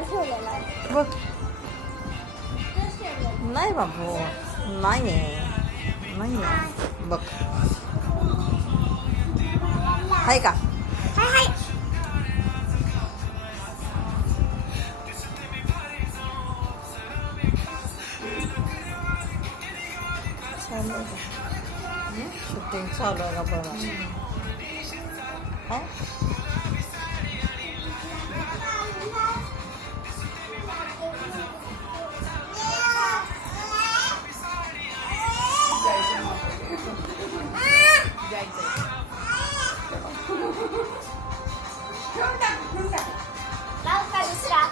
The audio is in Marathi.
ठेवलेला बघ नाही बाबू नाही नाही बघ आहे का हाय हाय शूटिंग चालू आहे का बघा हा? लाव का दुसरा